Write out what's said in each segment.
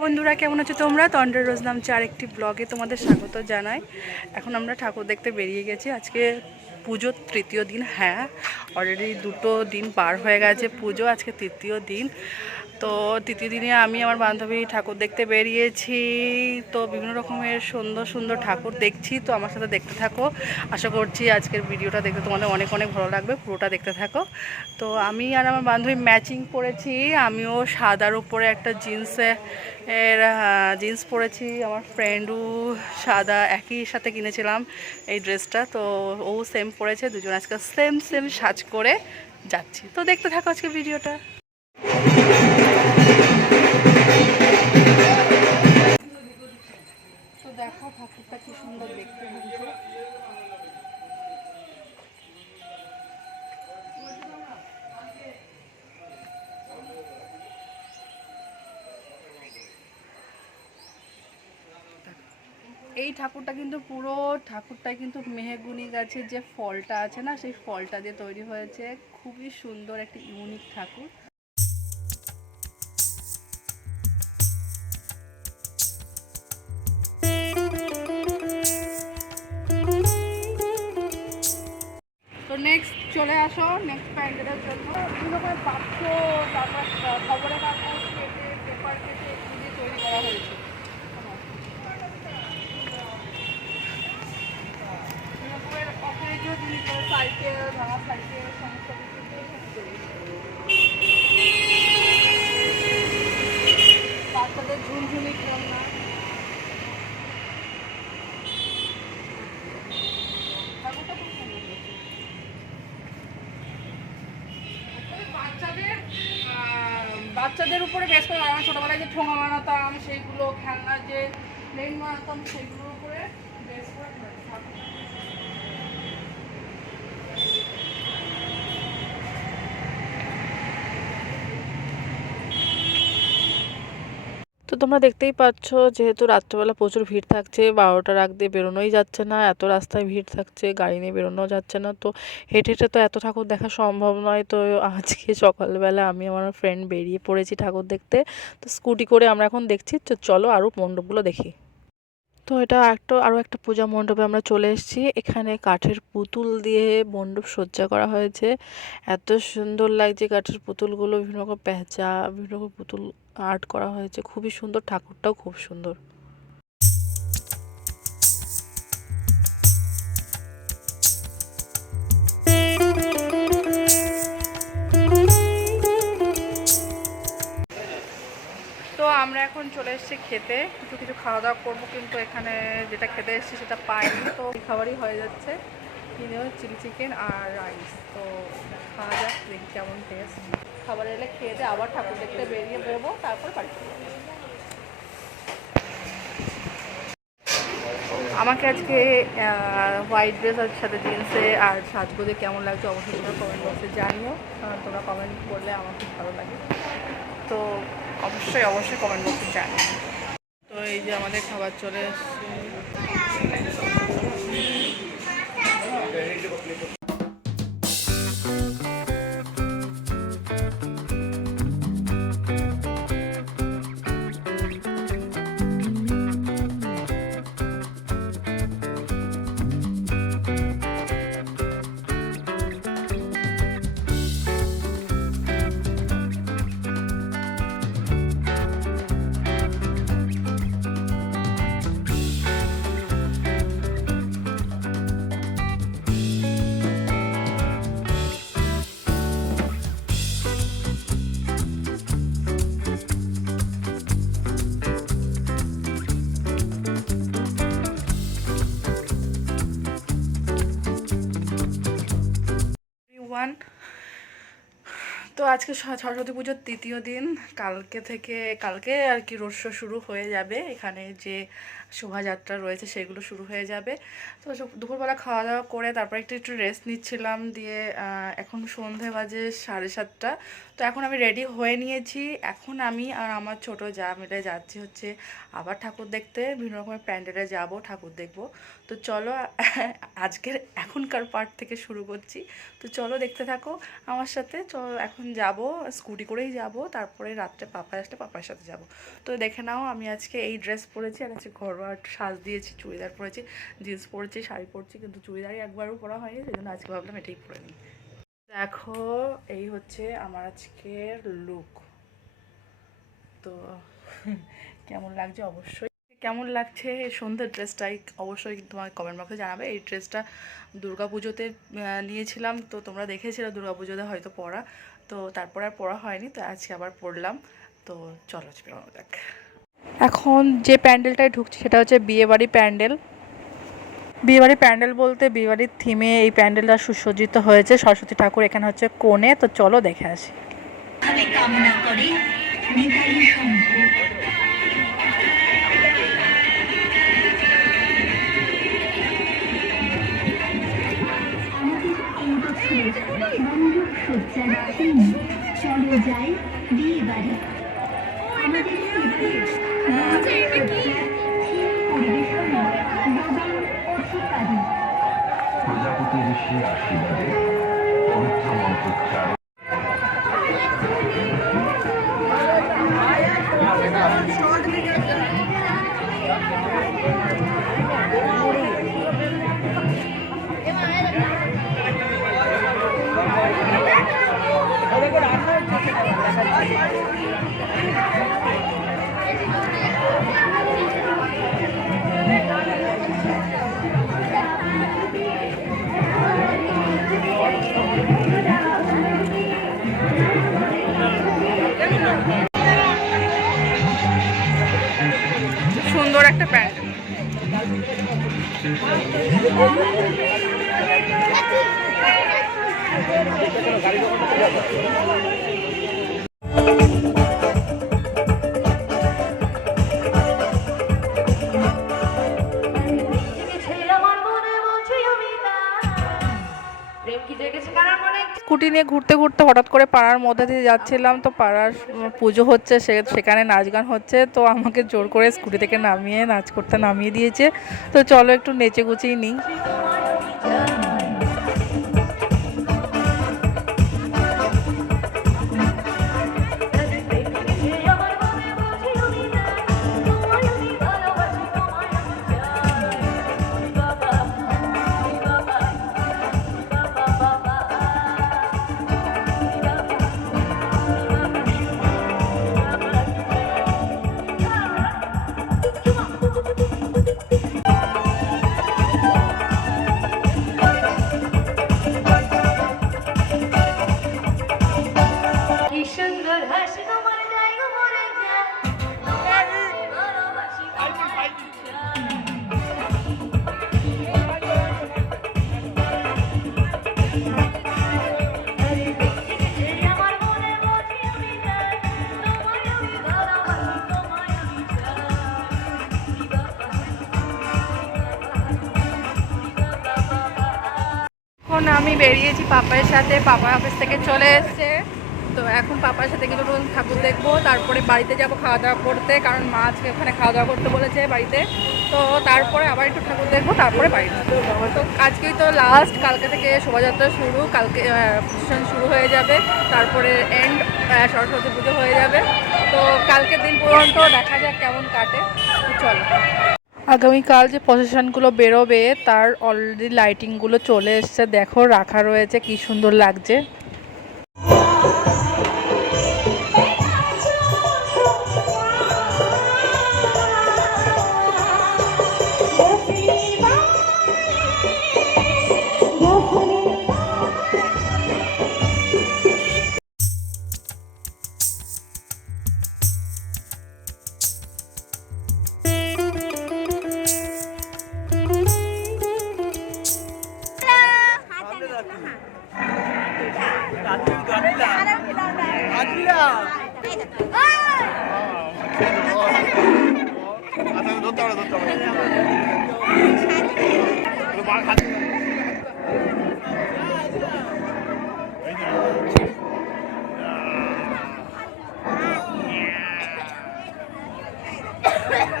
বন্ধুরা, কেমন আছো তোমরা? তন্দ্রা রোজ নামছে আরেকটি ব্লগে তোমাদের স্বাগত জানাই। এখন আমরা ঠাকুর দেখতে বেরিয়ে গেছি। আজকে পুজোর তৃতীয় দিন। হ্যাঁ, অলরেডি 2 দিন পার হয়ে গেছে পুজো, আজকে তৃতীয় দিন। তো তৃতীয় দিনে আমি আমার বান্ধবী ঠাকুর দেখতে বেরিয়েছি। তো বিভিন্ন রকমের সুন্দর সুন্দর ঠাকুর দেখছি। তো আমার সাথে দেখতে থাকো। আশা করছি আজকের ভিডিওটা দেখতে তোমাদের অনেক অনেক ভালো লাগবে, পুরোটা দেখতে থাকো। তো আমি আর আমার বান্ধবী ম্যাচিং পরেছি। আমিও সাদার উপরে একটা জিন্স পরেছি। আমার ফ্রেন্ডও সাদা, একই সাথে কিনেছিলাম এই ড্রেসটা। তো ও সেম পরেছে, দুজন আজকে সেম সেম সাজ করে যাচ্ছি। তো দেখতে থাকো আজকে ভিডিওটা। তো দেখো ঠাকুরটা কি সুন্দর দেখতে হচ্ছে। এই ঠাকুরটা কিন্তু পুরো ঠাকুরটাই কিন্তু মেহগুনি গাছের যে ফলটা আছে না, সেই ফলটা দিয়ে তৈরি হয়েছে। খুবই সুন্দর একটি ইউনিক ঠাকুর। তো নেক্সট চলে আসো নেক্সট প্যান্ডেলের জন্য। বিভিন্ন করে বাক্স, তারপর খবরের কাগজ কেটে, পেপার কেটে এগুলো দিয়ে তৈরি করা হয়েছে। অপ্রয়োজনীয় জিনিস, সাইকেল, ভাঙা সাইকেল, সমস্ত কিছু দিয়ে তৈরি। বাচ্চাদের ঝুনঝুনি খেলনা। ঠাকুরটা খুব সুন্দর হয়েছে। বাচ্চাদের উপরে বেশ করে আমরা ছোটোবেলায় যে ঠোঙা বানাতাম, সেইগুলো, খেলনা যে প্লেন বানাতাম, সেইগুলোর উপরে বেশ করে। তো তোমরা দেখতেই পাচ্ছ, যেহেতু রাত্রেবেলা প্রচুর ভিড় থাকছে, 12টার আগ দিয়ে বেরোনোই যাচ্ছে না, এত রাস্তায় ভিড় থাকছে, গাড়ি নিয়ে বেরোনো যাচ্ছে না। তো হেঁটে হেঁটে তো এত ঠাকুর দেখা সম্ভব নয়। তো আজকে সকালবেলা আমি আমার ফ্রেন্ড বেরিয়ে পড়েছি ঠাকুর দেখতে। তো স্কুটি করে আমরা এখন দেখছি। তো চলো আরও মণ্ডপগুলো দেখি। তো এটা আরও একটা পূজা মণ্ডপে আমরা চলে এসেছি। এখানে কাঠের পুতুল দিয়ে মণ্ডপ সজ্জা করা হয়েছে। এত সুন্দর লাগছে কাঠের পুতুলগুলো, বিভিন্ন রকম পেঁচা, বিভিন্ন রকম পুতুল আর্ট করা হয়েছে। খুবই সুন্দর, ঠাকুরটাও খুব সুন্দর। তো আমরা এখন চলে এসেছি খেতে, কিছু কিছু খাওয়া দাওয়া করবো, কিন্তু এখানে যেটা খেতে এসেছি সেটা পাইনি। তো খাবারই হয়ে যাচ্ছে, কিনেও চিলি চিকেন আর রাইস। তো খাওয়া যাক, দেখি কেমন টেস্ট। খাবার এলে খেয়ে দিয়ে আবার ঠাকুর দেখতে বেরিয়ে বেরোবো, তারপর বাড়ি চলে যাবো। আমাকে আজকে হোয়াইট ড্রেসের সাথে জিন্সে আর সাজগোজে কেমন লাগছে অবশ্যই তোমরা কমেন্ট বক্সে জানিও। তোমরা কমেন্ট করলে আমার খুব ভালো লাগে। তো অবশ্যই অবশ্যই কমেন্ট বক্সে জানিও। তো এই যে আমাদের খাবার চলে এসছে। তো আজকে সরস্বতী পুজোর তৃতীয় দিন। কালকে আর কি রোড শো শুরু হয়ে যাবে। এখানে যে শোভাযাত্রা রয়েছে সেগুলো শুরু হয়ে যাবে। তো দুপুরবেলা খাওয়া দাওয়া করে তারপর একটু রেস্ট নিচ্ছিলাম। দিয়ে এখন সন্ধে বাজে 7:30। তো এখন আমি রেডি হয়ে নিয়েছি। এখন আমি আর আমার ছোট যা মিলে যাচ্ছি হচ্ছে আবার ঠাকুর দেখতে, বিভিন্ন রকমের প্যান্ডেলে যাব, ঠাকুর দেখব। তো চলো আজকের এখনকার পার্ট থেকে শুরু করছি। তো চলো দেখতে থাকো আমার সাথে। চলো এখন যাব, স্কুটি করেই যাব, তারপরে রাত্রে পাপা আসলে পাপার সাথে যাব। তো দেখে নাও আমি আজকে এই ড্রেস পরেছি, আর আজকে ঘরোয়া সাজ দিয়েছি, চুড়িদার পরেছি, জিন্স পরেছি, শাড়ি পরছি, কিন্তু চুড়িদারই একবারও পরা হয়নি, সেই জন্য আজকে ভাবলাম এটাই পরে নিই। দেখো এই হচ্ছে আমার আজকের লুক। তো কেমন লাগছে অবশ্যই, কেমন লাগছে এই সন্ধ্যের ড্রেসটাই অবশ্যই তোমার কমেন্ট বক্সে জানাবে। এই ড্রেসটা দুর্গাপুজোতে নিয়েছিলাম, তো তোমরা দেখেছিলে দুর্গাপুজোতে হয়তো পরা, তো তারপর আর পরা হয়নি, তো আজকে আবার পরলাম। তো চলো বেরোনো যাক। এখন যে প্যান্ডেলটায় ঢুকছি সেটা হচ্ছে বিয়েবাড়ি প্যান্ডেল। বিয়েবাড়ির প্যান্ডেল বলতে বিয়েবাড়ির থিমে এই প্যান্ডেলটা সুসজ্জিত হয়েছে, সরস্বতী ঠাকুর এখানে হচ্ছে কোণে। তো চলো দেখে আসি। কামনা করে চলো যাই বিয়ে বাড়ি। প্রজাপতি ঋষির আশীর্বাদে পবিত্র মন্ত্রোচ্চারণ। সুন্দর একটা প্যান্ডেল। স্কুটি নিয়ে ঘুরতে ঘুরতে হঠাৎ করে পাড়ার মধ্যে দিয়ে যাচ্ছিলাম, তো পাড়ার পুজো হচ্ছে, সেখানে নাচ গান হচ্ছে, তো আমাকে জোর করে স্কুটি থেকে নামিয়ে নাচ করতে নামিয়ে দিয়েছে। তো চলো একটু নেচে গুছিয়ে নিই। এখন আমি বেরিয়েছি পাপার সাথে, পাপা অফিস থেকে চলে এসছে। তো এখন পাপার সাথে কিছু ঠাকুর দেখবো, তারপরে বাড়িতে যাব খাওয়া দাওয়া করতে, কারণ মা আজকে ওখানে খাওয়া দাওয়া করতে বলেছে বাড়িতে। তো তারপরে আবার একটু ঠাকুর দেখবো, তারপরে বাড়িতে। তো আজকেই তো লাস্ট, কালকে থেকে শোভাযাত্রা শুরু, কালকে প্রসেশন শুরু হয়ে যাবে, তারপরে এন্ড সরস্বতী পুজো হয়ে যাবে। তো কালকের দিন পর্যন্ত দেখা যাক কেমন কাটে। চলো, আগামীকাল যে প্রসেশনগুলো বেরোবে তার অলরেডি লাইটিংগুলো চলে এসছে, দেখো রাখা রয়েছে, কি সুন্দর লাগছে।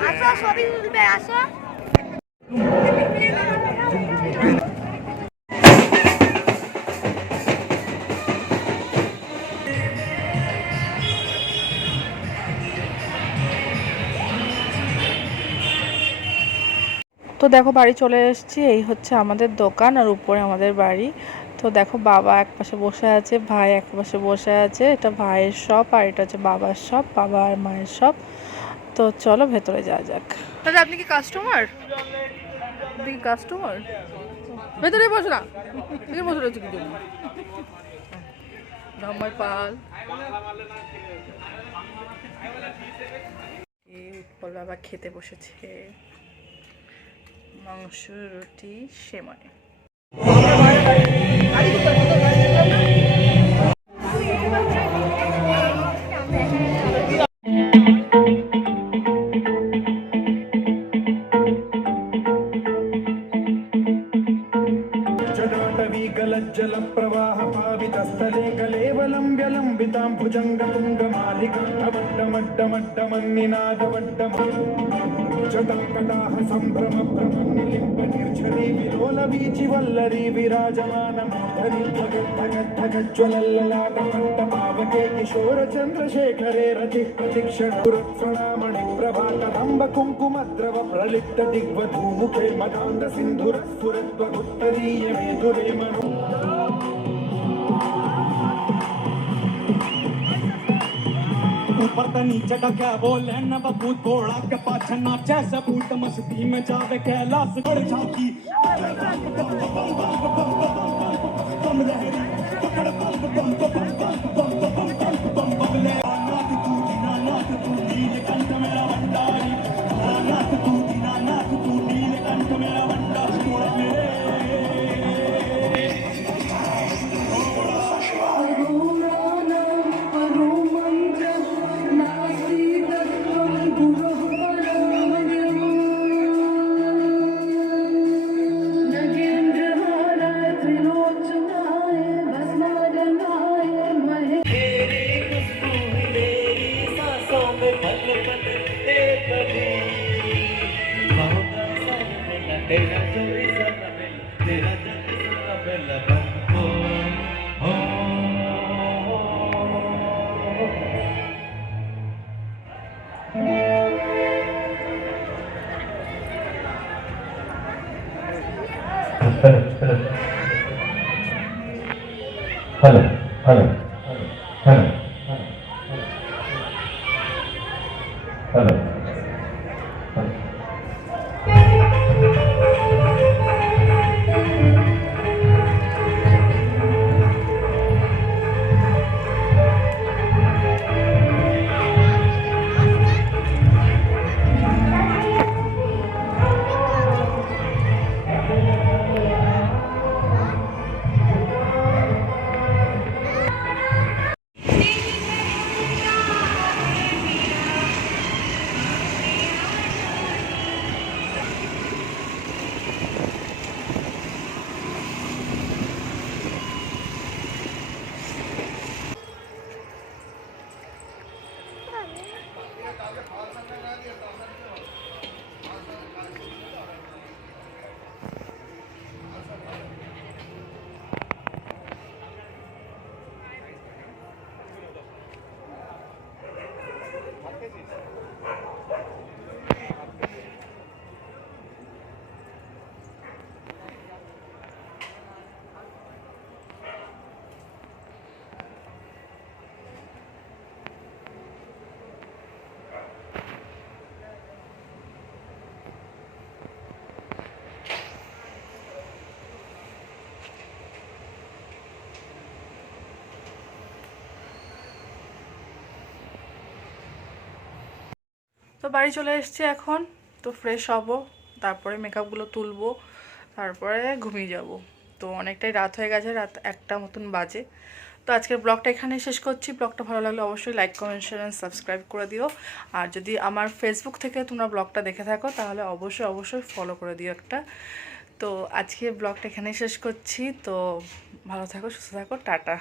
আসো ছবি তুলবে আসো। তো দেখো বাড়ি চলে এসেছি, এই হচ্ছে আমাদের দোকান আর উপরে আমাদের বাড়ি। তো দেখো বাবা এক পাশে বসে আছে, ভাই এক পাশে বসে আছে, এটা ভাইয়ের শপ আর এটা হচ্ছে বাবার শপ, বাবা আর মায়ের শপ। তো চলো ভেতরে যাওয়া যাক। দাদা আপনি কি কাস্টমার? আপনি কি কাস্টমার? ভেতরে বসো না, এখানে বসে রয়েছে কি জন্য? ধম্ময় পাল উৎপল বাবা খেতে বসেছে মাংস, রুটি, সেমাই। जल प्रवाह पावितस्थले कलेवलम्ब्य लम्बिताम्बुजङ्गतुङ्गमालिकावड्डमड्डमड्डमन्निनादवड्डम जटाकटाह सम्भ्रम भ्रमन्निलिम्ब निर्झरी विलोलवीचि वल्लरी विराजमानमूर्धनि धगद्धगद्धगज्ज्वलल्ललाटपट्टपावके किशोरचन्द्रशेखरे रतिः प्रतीक्षणपुरत्सणामणि प्रभातदम्ब कुङ्कुमद्रव प्रलिप्त दिग्वधूमुखे मदान्ध सिन्धुरस्फुरत्वगुत्तरीय मेधुरे मनो ऊपर तो नीचे का क्या बोले न बबूत घोड़ा के पाछे नाचे सबूत मस्ती में जावे कैलाश गढ़ झांकी बम लहरी पकड़ बम बम बम बम बम बम बम बमले नाथ तू नीलकंठ मेरा भंडारी नाथ तू नीलकंठ मेरा Bhandari Hello, hello, hello, hello, hello. তো বাড়ি চলে এসেছি এখন, তো ফ্রেশ হব, তারপরে মেকআপগুলো তুলবো, তারপরে ঘুমিয়ে যাব। তো অনেকটাই রাত হয়ে গেছে, রাত 1টা মতন বাজে। তো আজকের ব্লগটা এখানেই শেষ করছি। ব্লগটা ভালো লাগলে অবশ্যই like, comment, share and subscribe করে দিও। আর যদি আমার ফেসবুক থেকে তোমরা ব্লগটা দেখে থাকো তাহলে অবশ্যই ফলো করে দিও একটা। তো আজকে ব্লগটা এখানেই শেষ করছি। তো ভালো থাকো, সুস্থ থাকো, টাটা।